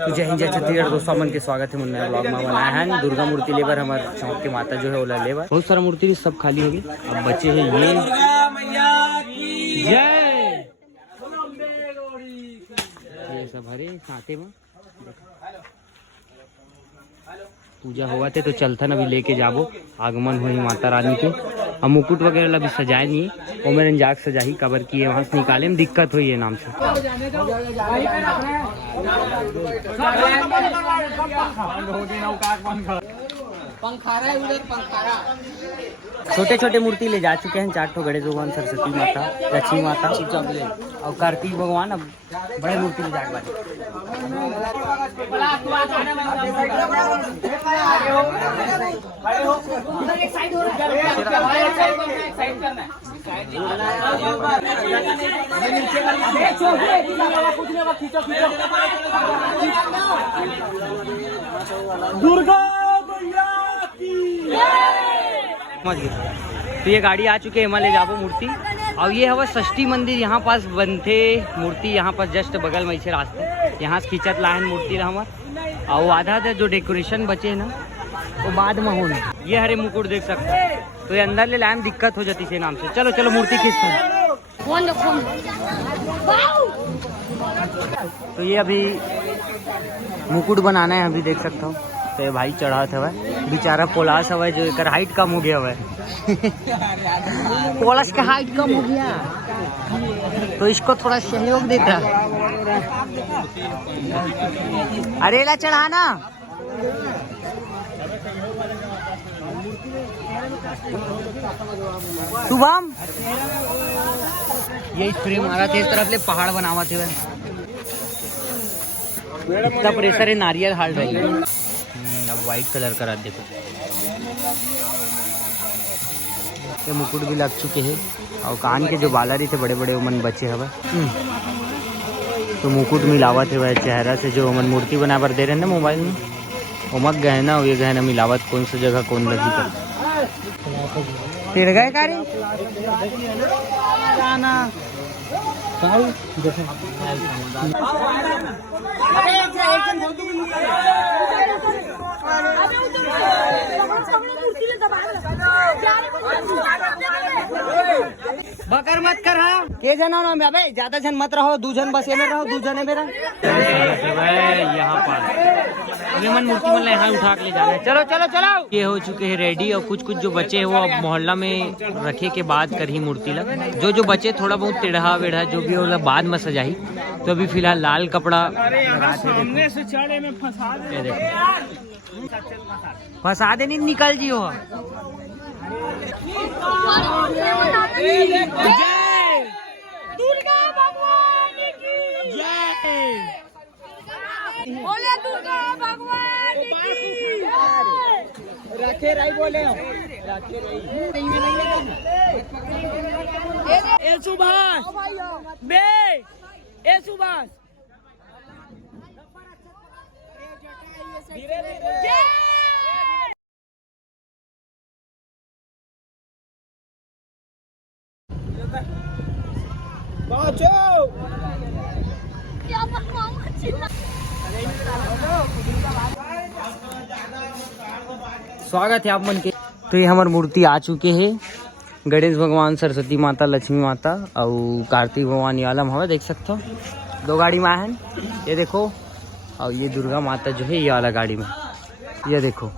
तो जय हिंद जय छत्तीसगढ़ दोस्तों, मन के स्वागत है मुन्ना ब्लॉग में बनाया है। दुर्गा मूर्ति लेबर हमारे चौक के माता जो है ओला लेबर बहुत सारा मूर्ति सब खाली हो गई। अब बच्चे हैं ये सब हरे साथे में पूजा हुआ थे तो चलता अभी लेके जाबो। आगमन हुई माता रानी के। अब मुकुट वगैरह अभी सजाए नहीं है और मेरे जाग सजाही कबर की है, वहाँ से निकाले में दिक्कत हुई है नाम से। छोटे छोटे मूर्ति ले जा चुके हैं, 4 ठो गणेश भगवान, सरस्वती माता, लक्ष्मी माता और कार्तिक भगवान। अब बड़े मूर्ति ले जाके दुर्गा तो ये गाड़ी आ चुके हैं, हिमालय ले जाबो मूर्ति। और ये हवा षष्ठी मंदिर यहाँ पास बनते मूर्ति, यहाँ पास जस्ट बगल में इसे रास्ते यहाँ से खींचत लाहन मूर्ति हमार। और आधा जो डेकोरेशन बचे है ना वो बाद में होना। ये हरे मुकुट देख सकते हैं, तो ये अंदर ले लाइन दिक्कत हो जाती है नाम से। चलो चलो मूर्ति खींचते। तो ये अभी मुकुट बनाना है, अभी देख सकता हूँ। तो ये भाई चढ़ा था बेचारा पोलास हवा जो एक हाइट कम हो गया हुआ पोलास का हाइट कम हो गया तो इसको थोड़ा सहयोग देता। अरे ला चढ़ाना शुभम यही फ्रेम आ रहा था, इस तरफ ले पहाड़ बनावा थे। इतना प्रेशर है, नारियल हाल रही है। अब वाइट कलर करा देखो। ये मुकुट भी लग चुके हैं और कान के जो बाला रही थे बड़े बड़े उमन बचे हवा तो मुकुट मिलावत है वह चेहरा से जो उमन मूर्ति बना पर दे रहे हैं ना मोबाइल में। उमक गहना और ये गहना मिलावत कौन सी जगह कौन लगी कर तेरे गए कारी बकर मत कर। हाँ के जना ना अबे ज्यादा जन मत रहो, 2 जन बस ये में रहो, 2 जने मेरा यहाँ पर मन मूर्ति मन यहाँ उठा के ले जाना है। चलो चलो चलो ये हो चुके हैं रेडी और कुछ जो बचे हैं वो अब मोहल्ला में रखे के बाद कर ही मूर्ति लग। जो बचे थोड़ा बहुत टेढ़ा वेढ़ा जो भी होगा बाद में सजाही। तो अभी फिलहाल लाल कपड़ा फंसा देनी निकल जी हो। दुर्गा भगवान की जय, बोले दुर्गा भगवान की रखे रही, बोले रखे रही। ए सुभाष बे ए सुभाष धीरे धीरे स्वागत है आप मन के। तो ये हमारी मूर्ति आ चुके हैं, गणेश भगवान, सरस्वती माता, लक्ष्मी माता और कार्तिक भगवान। ये आलम हवा देख सकते हो, 2 गाड़ी में आए हैं ये देखो। और ये दुर्गा माता जो है ये वाला गाड़ी में ये देखो।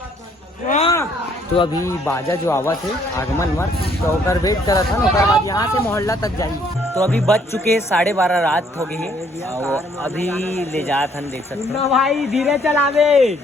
तो अभी बाजा जो आवा थे आगमन मर तो वेट करा था ना, उसके बाद यहाँ से मोहल्ला तक जाई। तो अभी बज चुके 12:30 रात हो गई है और अभी ले जा था देख सकते हो। भाई धीरे चलावे।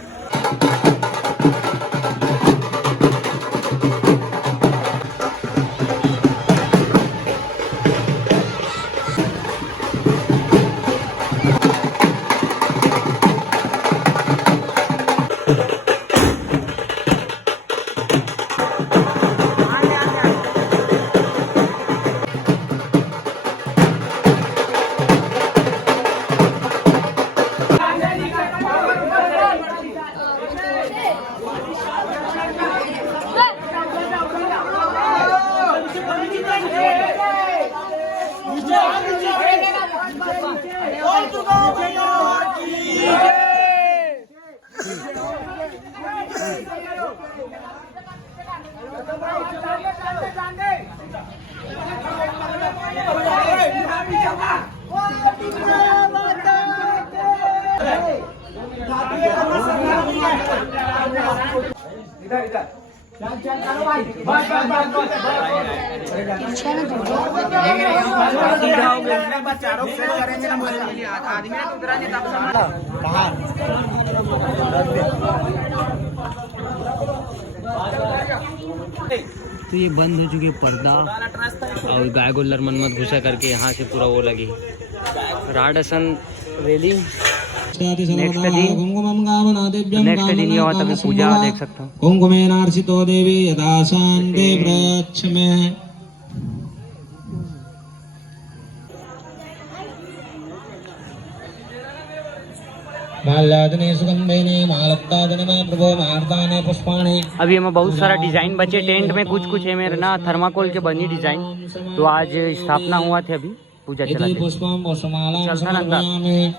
तो ये बंद हो चुके पर्दा और गाय गोल्लर मनमत घुसा करके यहाँ से पूरा वो लगी राडसन रैली। नेक्स्ट दिन ये हुआ तभी पूजा देख सकता हूँ। कुंकुमेनार्चितो देवी यदा शान्ते प्रयच्छमे। माल्यादने सुगंधेने मालत्तादने में प्रभो मार्दाने पुष्पाणि। अभी हमें बहुत सारा डिजाइन बचे टेंट में, कुछ है मेरे ना थर्माकोल के बनी डिजाइन, तो आज स्थापना हुआ थे, अभी पूजा चला पुष्पम पुष्पमाला समर्पयामि।